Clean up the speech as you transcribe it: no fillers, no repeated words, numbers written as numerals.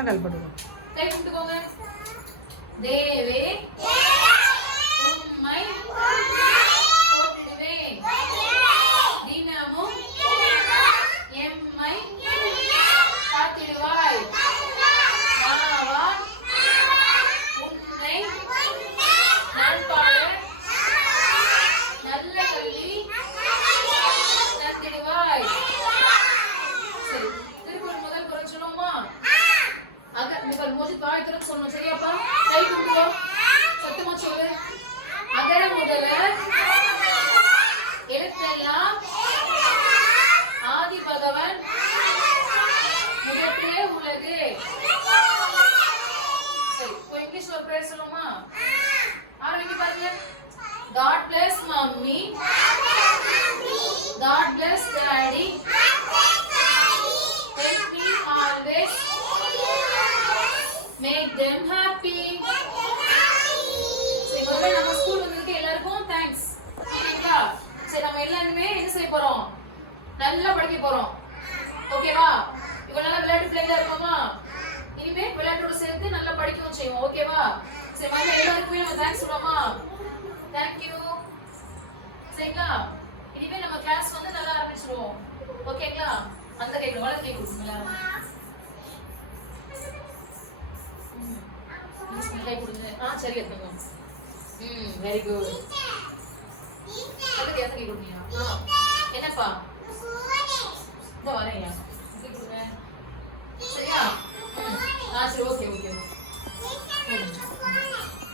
முழங்கால் போட்டுக்கோ. கை கும்பிட்டுக்கோங்க. தேவே உம்மை போற்றிடுவேன். தினமும் எம்மை காத்திடுவாய். நாவால் உன்னை நான் பாட நல்ல கல்வி தந்திடுவாய். சரி, திருக்குறள் முதல் குறள் சொல்லுமா? முதல் மோஜித் வாழ்த்துறன்னு சொல்லணும். சரியாப்பா? கை கும்பிடுவோ. சத்தமா சொல்லு. அகர முதல எழுத்தெல்லாம் ஆதி பகவன் முதற்றே உலகு. சரி, இப்போ இங்கிலீஷ்ல ஒரு பிரேயர் சொல்லுமா? ஆரம்பிக்க பாருங்க. God bless mommy. God bless daddy. Help me always. Make them happy. சரி, முதல்ல நம்ம ஸ்கூல் வந்ததுக்கு எல்லாருக்கும் தேங்க்ஸ். ஓகேங்களா? சரி, நம்ம எல்லாருமே என்ன செய்ய போறோம்? நல்லா படிக்க போறோம். ஓகேவா? இப்போ நல்லா விளையாட்டு பிள்ளைங்களா இருக்கோமா? இனிமே விளையாட்டோட சேர்த்து நல்லா படிக்கவும் செய்வோம். ஓகேவா? சரி, வாங்க எல்லாருக்குமே நம்ம தேங்க்ஸ் சொல்லுவோமா? Thank you. சரிங்களா? இனிமே நம்ம கிளாஸ் வந்து நல்லா ஆரம்பிச்சிடுவோம். ஓகேங்களா? அந்த கையில வலது கை கொடுங்களா? கை கொடுங்க. சரி எடுத்துங்க. Very good. அந்த கை கொடுங்க. என்னப்பா?